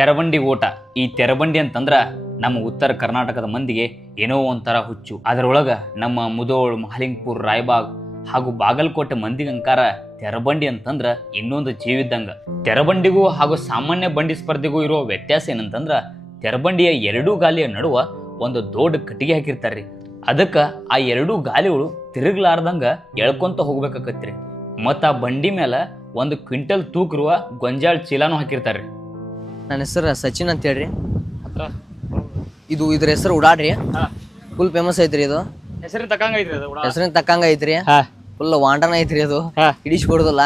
ತೆರಬಂಡಿ ಓಟ. ಈ ತೆರಬಂಡಿ ಅಂತಂದ್ರ ನಮ್ಮ ಉತ್ತರ ಕರ್ನಾಟಕದ ಮಂದಿಗೆ ಏನೋ ಒಂಥರ ಹುಚ್ಚು. ಅದರೊಳಗ ನಮ್ಮ ಮುಧೋಳ್, ಮಹಾಲಿಂಗಪುರ್, ರಾಯಬಾಗ್ ಹಾಗೂ ಬಾಗಲಕೋಟೆ ಮಂದಿಗಂಕಾರ ತೆರಬಂಡಿ ಅಂತಂದ್ರ ಇನ್ನೊಂದು ಜೀವಿದ್ದಂಗ. ತೆರಬಂಡಿಗೂ ಹಾಗೂ ಸಾಮಾನ್ಯ ಬಂಡಿ ಸ್ಪರ್ಧೆಗೂ ಇರೋ ವ್ಯತ್ಯಾಸ ಏನಂತಂದ್ರ ತೆರಬಂಡಿಯ ಎರಡೂ ಗಾಲಿಯ ನಡುವ ಒಂದು ದೊಡ್ಡ ಕಟ್ಟಿಗೆ ಹಾಕಿರ್ತಾರ್ರಿ. ಅದಕ್ಕ ಆ ಎರಡೂ ಗಾಲಿಗಳು ತಿರುಗ್ಲಾರ್ದಂಗ ಎಳ್ಕೊಂತ ಹೋಗ್ಬೇಕಾಕತ್ರಿ. ಮತ್ತ ಆ ಬಂಡಿ ಮೇಲೆ 1 ಕ್ವಿಂಟಲ್ ತೂಕಿರುವ ಗೊಂಜಾಳ ಚೀಲಾನು ಹಾಕಿರ್ತಾರ್ರಿ. ನನ್ನ ಹೆಸರು ಸಚಿನ್ ಅಂತ ಹೇಳ್ರಿ. ಇದ್ರ ಹೆಸರು ಉಡಾಡ್ರಿ. ಫುಲ್ ಫೇಮಸ್ ಐತ್ರಿ ಇದು. ಹೆಸರಿನ ತಕ್ಕಂಗ ಐತ್ರಿ. ಫುಲ್ ವಾಂಡನ ಐತ್ರಿ ಅದು. ಹಿಡಿಸ್ಕೊಡುದಿಲ್ಲ.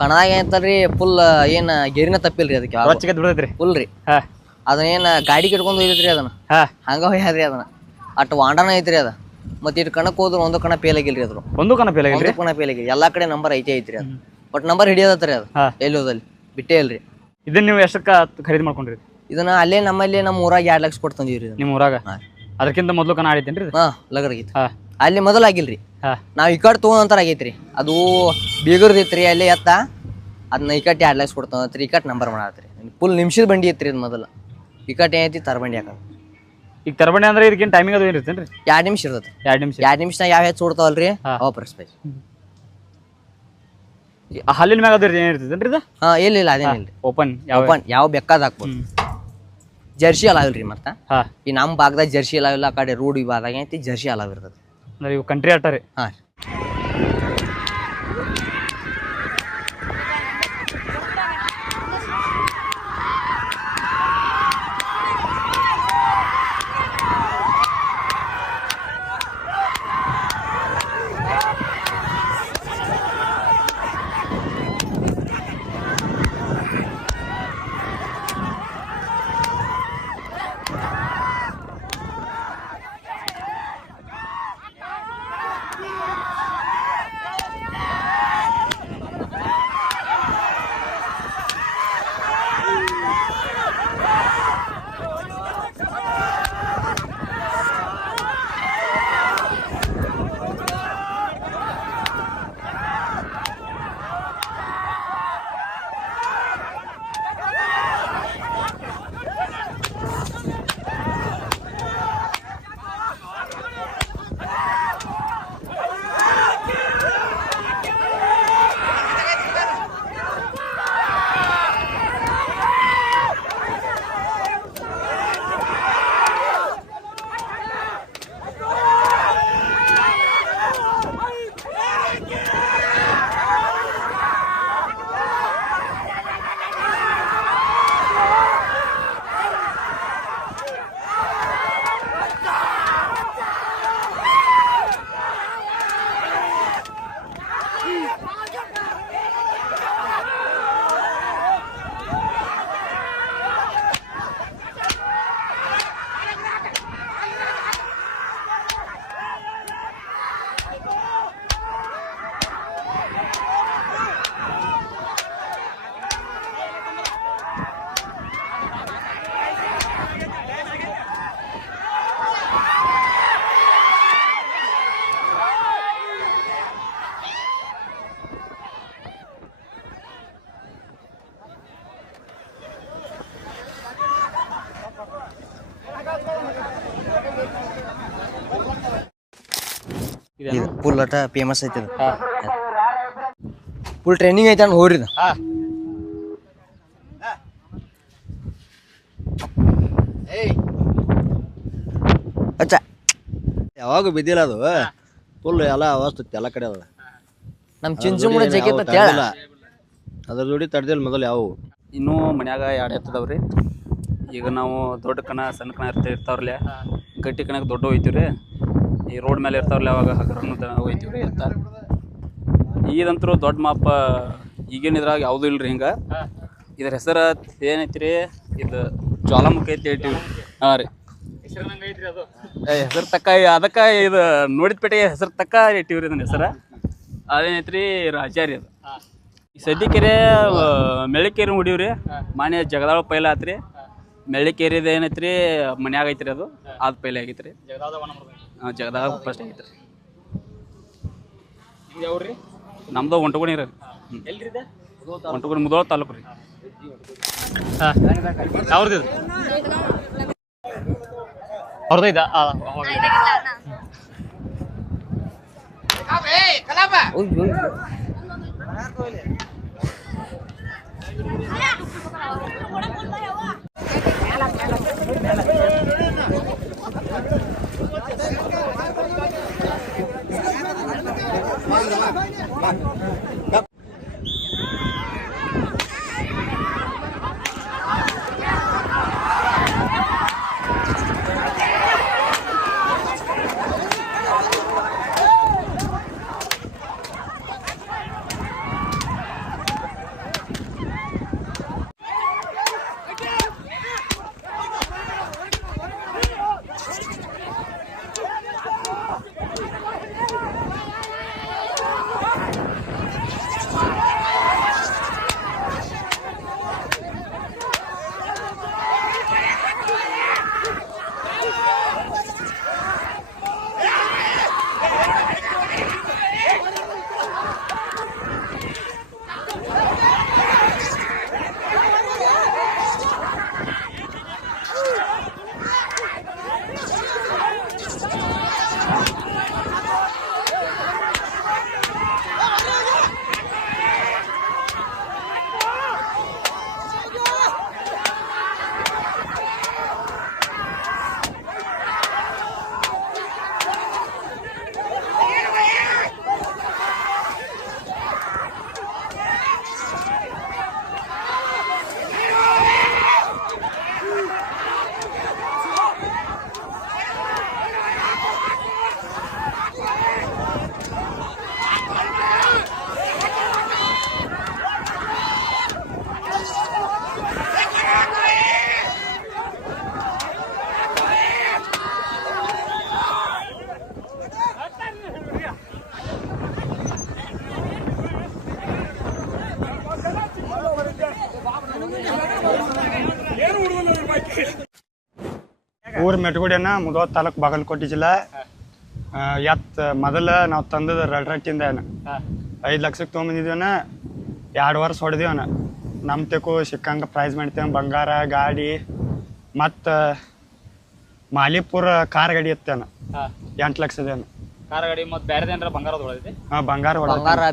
ಕಣದಾಗ ಐತಲ್ರಿ ಫುಲ್ ಏನ್ ಗೆರಿನ ತಪ್ಪಿಲ್ರಿ ಅದಕ್ಕೆ ಫುಲ್ ರೀ. ಅದನ್ನೇನ್ ಗಾಡಿ ಕಟ್ಕೊಂಡ್ ಹೋಯ್ತ್ರಿ ಅದನ್ನ ಹಂಗ ಹೋಯ್ಯಾದ್ರಿ ಅದನ್ನ. ಅಟ್ ವಾಂಡನ ಐತ್ರಿ ಅದ. ಮತ್ ಇಟ್ ಕಣಕ್ ಹೋದ್ರು ಒಂದು ಕಣ ಫೇಲ್ ಆಗಿಲ್ರಿ ಅದ್ರ. ಒಂದು ಕಣ ಫೇಲ್ ಆಗಿಲ್ಲ. ಎಲ್ಲಾ ಕಡೆ ನಂಬರ್ ಐತ್ರಿ ಅದು. ಬಟ್ ನಂಬರ್ ಹಿಡಿಯೋದತ್ರಿ ಅದು ಎಲ್ಲಿ ಹೋದಲ್ಲಿ ಬಿಟ್ಟೇ ಇಲ್ರಿ. ಇದನ್ನ ನೀವು ಎಷ್ಟಕ್ಕ ಖರೀದಿ ಮಾಡ್ಕೊಂಡ್ರಿ? ಇದನ್ನ ಅಲ್ಲೇ ನಮ್ಮ ಊರಾಗ 2 ಲಕ್ಷ ಕೊಟ್ಟು ತಂದಿವ್ರಿ. ನಿಮ್ಮ ಊರಾಗ ಅದಕ್ಕಿಂತ ಮೊದ್ಲು ಕಣ ಆಡಿತೇನ್ರಿ? ಲಗರ್ಗಿತ್ತು. ಅಲ್ಲಿ ಮೊದಲು ಆಗಿಲ್ರಿ. ನಾವ್ ಈ ಕಡೆ ತಗೊಂಡಂತರ ಆಗೈತ್ರಿ. ಅದು ಬೀಗರ್ದೈತ್ರಿ ಅಲ್ಲಿ ಎತ್ತ. ಅದನ್ನ ಈ ಕಟ್ 2 ಲಕ್ಷ ಕೊಡ್ತಾವ್ರಿ. ಈ ಕಟ್ ನಂಬರ್ ಮಾಡತ್ರಿ. ಫುಲ್ ನಿಮಿಷದ ಬಂಡಿ ಐತ್ರಿ ಇದು ಮೊದಲು. ಈ ಕಟ್ ಏನೈತಿ ತರಬಂಡಿ ಹಾಕ. ಈಗ ತರಬಂಡಿ ಅಂದ್ರೆ ಇದಕ್ಕೇನು ಟೈಮಿಂಗ್ ಅದು ಏನಿರ್ತೇನ್ರಿ? 2 ನಿಮಿಷ ಇರ್ತೈತಿ. 2 ನಿಮಿಷ ಯಾವ ಹೆಚ್ಚು ಓಡ್ತಾವಲ್ರಿ ಅವ ಪ್ರಸ್ಪೈಸ್. ಹಾಲಿನ ಮ್ಯಾಗ ಅದ್ರ ಏನಿರ್ತೈತೇನ್ರಿ ಇದು? ಇಲ್ಲ ಅದೇನಿಲ್ರಿ. ಓಪನ್ ಯಾವ ಬೇಕಾದ ಹಾಕ್ಬೋದು. ಜರ್ಸಿ ಅಲಾವಿಲ್ರಿ. ಮತ್ತ ಈ ನಮ್ಮ ಭಾಗದಾಗ ಜರ್ಸಿ ಅಲಾವಿಲ್ಲ. ಆ ಕಡೆ ರೂಢಿ ಭಾಗದಾಗ ಐತಿ ಜರ್ಸಿ ಅಲಾವ್ ಇರ್ತದೆ. ಅಂದ್ರೆ ಇವು ಕಂಟ್ರಿ ಆಟ ರೀ. ಫುಲ್ ಅಟ ಫೇಮಸ್ ಐತಿ. ಫುಲ್ ಟ್ರೈನಿಂಗ್ ಐತೆ ಅಣ್ಣ ಹೋಗ್ರಿ. ಅಚ್ಚ ಯಾವಾಗ ಬಿದ್ದಿಲ್ಲ ಅದು. ಫುಲ್ ಎಲ್ಲ ಅವಸ್ಥೆ ಎಲ್ಲ ಕಡೆ ಅದ. ನಮ್ಮ ಚಿಂಚುಮುಳ ಜಗ್ಗಿ ಹೇಳ ಅದ್ರ ಜೋಡಿ ತಡೆದಿಲ್ಲ ಮೊದಲು ಯಾವ. ಇನ್ನೂ ಮನ್ಯಾಗ 2 ಎತ್ತದವ್ರಿ. ಈಗ ನಾವು ದೊಡ್ಡ ಕಣ ಸಣ್ಣ ಕಣ ಇರ್ತಾವ್ರಲ್ಲ. ಗಟ್ಟಿ ಕಣಕ್ಕೆ ದೊಡ್ಡ ಹೋಯ್ತೀವ್ರಿ. ಈ ರೋಡ್ ಮೇಲೆ ಇರ್ತಾವ್ರಲ್ಲ ಅವಾಗ ಹಗರನ್ನು ಹೋಯ್ತೀವ್ರಿ ಎತ್ತ. ಈದಂತರೂ ದೊಡ್ಡ ಮಾಪ ಈಗೇನು ಇದ್ರಾಗ ಯಾವುದೂ ಇಲ್ರಿ. ಹಿಂಗೆ ಇದ್ರ ಹೆಸರು ಏನೈತಿ? ಇದು ಜ್ವಾಲಾಮುಖಿ ಐತಿ ಹೇಳ್ತೀವಿ. ರೀ ಹೆಸರು ತಕ್ಕ ಅದಕ್ಕೆ ಇದು ನೋಡಿದ ಪೇಟೆಗೆ ಹೆಸರು ತಕ್ಕ ಇಟ್ಟಿವ್ರಿ ಇದನ್ನ ಹೆಸರು. ಅದೇನೈತ್ರಿ ರಾಜಾರಿ. ಅದು ಈ ಸದ್ಯಕೆರೆ ಮೆಳ್ಳಿಕೇರಿ ಹೊಡಿವ್ರಿ. ಮಾನ್ಯ ಜಗದಾಳ ಪೈಲ ಆತ್ರಿ. ಮೆಳ್ಳಿಕೇರಿದ ಏನೈತ್ರಿ ಮನ್ಯಾಗ ಐತ್ರಿ. ಅದು ಪೈಲೆ ಆಗೈತ್ರಿ. ಜಗದಾಗ ಫಸ್ಟ್ ಆಗೈತ್ರಿ. ಯಾವ್ರಿ? ನಮ್ದು ಹೊಂಟಗೋಣಿ ರೀ. ಎಲ್ರಿ ಒಂಟುಗುಡಿ ಮುಧೋಳ ತಾಲೂಕು ರೀ. ಹಾಂ ಅವ್ರದ್ದು ಅವ್ರದ್ದು ಊರು ಮೆಟ್ಗುಡಿಯನ್ನ ಮುಧೋಳ ತಾಲೂಕು ಬಾಗಲಕೋಟೆ ಜಿಲ್ಲಾ. ಮೊದಲ ನಾವು ತಂದದ ರಟ್ಟಿಂದ 5 ಲಕ್ಷಕ್ಕೆ ತೊಗೊಂಬಂದಿದ್ದೀವನ. 2 ವರ್ಷ ಹೊಡೆದಿವನ. ನಮ್ಮ ತೆಕು ಸಿಕ್ಕಂಗೆ ಪ್ರೈಸ್ ಮಾಡ್ತೇವೆ. ಬಂಗಾರ ಗಾಡಿ ಮತ್ತು ಮಾಲಿಪುರ ಕಾರ್ ಗಾಡಿ ಎತ್ತೇನ 8 ಲಕ್ಷದೇನ ಕಾರ್ ಗಾಡಿ. ಮತ್ತು ಬೇರೆ ಏನಾರ ಬಂಗಾರದ ಹೊಡೆದೈತಿ? ಹಾಂ, ಬಂಗಾರ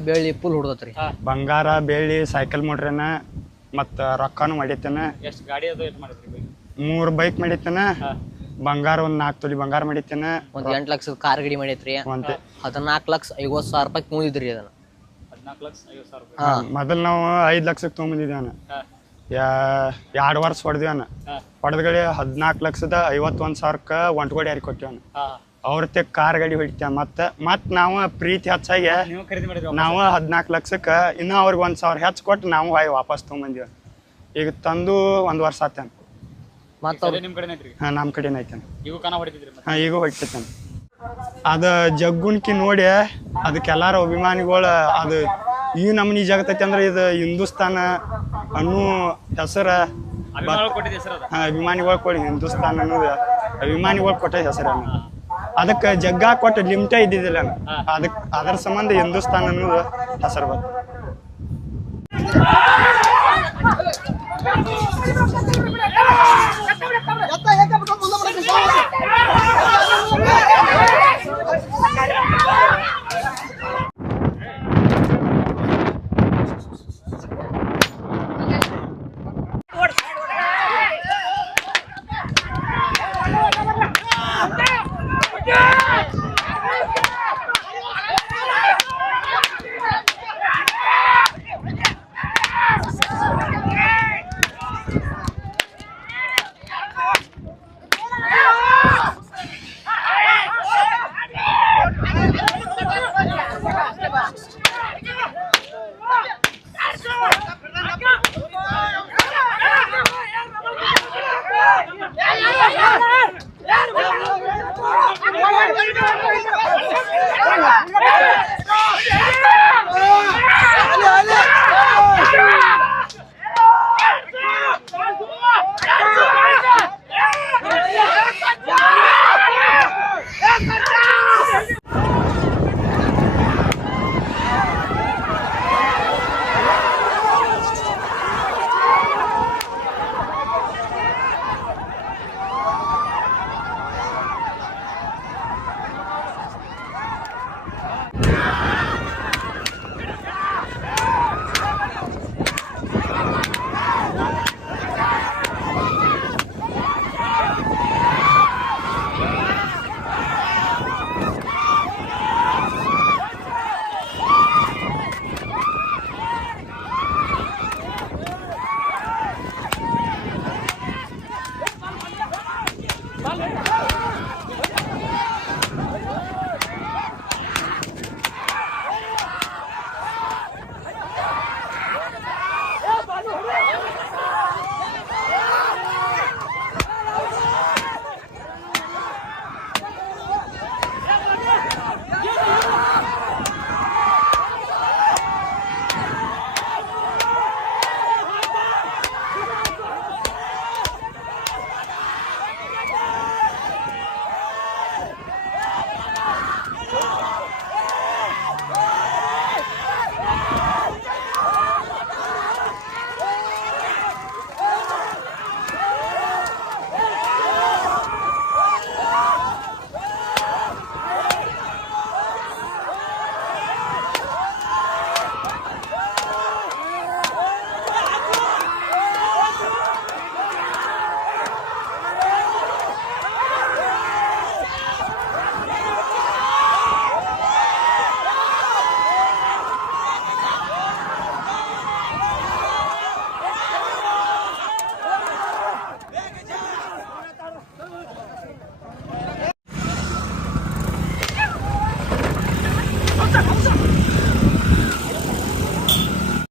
ಬೆಳ್ಳಿ ಫುಲ್ ಹೊಡೆದತ್ರಿ. ಬಂಗಾರ ಬೆಳ್ಳಿ ಸೈಕಲ್ ಮೋಟ್ರೇನ ಮತ್ತು ರೊಕ್ಕನೂ ಮಾಡೈತೇನ. ಎಷ್ಟು ಗಾಡಿ ಅದು ಎಷ್ಟು ಮಾಡಿದ್ರಿ? 3 ಬೈಕ್ ಮಾಡೈತೇನ. ಬಂಗಾರ 4 ತೊಲಿ ಬಂಗಾರ ಮಾಡೈತೇನ. ಒಂದು 8 ಲಕ್ಷದ ಕಾರ್ ಗಾಡಿ ಮಾಡೈತ್ರಿ. 14,50,000 ರೂಪಾಯಿ ಕೂದಿದ್ರಿ ಅದನ್ನ. 14,50,000 ರೂಪಾಯಿ. ಮೊದಲು ನಾವು 5 ಲಕ್ಷಕ್ಕೆ ತೊಗೊಂಬಂದಿದ್ದೇವನ. 2 ವರ್ಷ ಹೊಡೆದೇವನ. ಹೊಡೆದ್ಗಡೆ 14,51,000ಕ್ಕೆ ಒಂಟ್ಗೋಡಿ ಯಾರಿಗೆ ಕೊಟ್ಟೇವನ. ಅವ್ರ ತೆಗ್ ಕಾರ್ ಗಾಡಿ ಹೊಡಿತೇವೆ. ಮತ್ತೆ ನಾವು ಪ್ರೀತಿ ಹೆಚ್ಚಾಗಿ ನಾವು 14 ಲಕ್ಷಕ್ಕೆ ಇನ್ನೂ ಅವ್ರಿಗೆ 1,000 ಹೆಚ್ಚು ಕೊಟ್ಟು ನಾವು ವಾಪಸ್ ತೊಗೊಂಬಂದಿವಿ. ಈಗ ತಂದು 1 ವರ್ಷ ಆತೇನೆ. ನಿಮ್ಮ ಕಡೆ ಐತ್ರಿ? ಹಾಂ, ನಮ್ಮ ಕಡೆನೇ ಐತೇನೆ. ಹಾಂ, ಈಗ ಹೊಡಿತೇನೆ. ಅದು ಜಗ್ಗುನ್ಕಿ ನೋಡಿ ಅದಕ್ಕೆಲ್ಲಾರ ಅಭಿಮಾನಿಗಳು ಅದು ಈ ನಮ್ನಿ ಜಗತ್ತೈತಿ ಅಂದ್ರೆ ಇದು ಹಿಂದೂಸ್ತಾನ ಅನ್ನೋ ಹೆಸರ ಅಭಿಮಾನಿಗಳು ಕೊಡಿ. ಹಿಂದೂಸ್ತಾನ ಅನ್ನೋದು ಅಭಿಮಾನಿಗಳು ಕೊಟ್ಟ ಹೆಸರ. ಅದಕ್ಕೆ ಜಗ್ಗ ಕೊಟ್ಟು ಲಿಮಿಟೇ ಇದ್ದಿದ್ದಿಲ್ಲ. ಅದರ ಸಂಬಂಧ ಹಿಂದೂಸ್ತಾನ ಅನ್ನೋದು ಹೆಸರು ಬಂತು.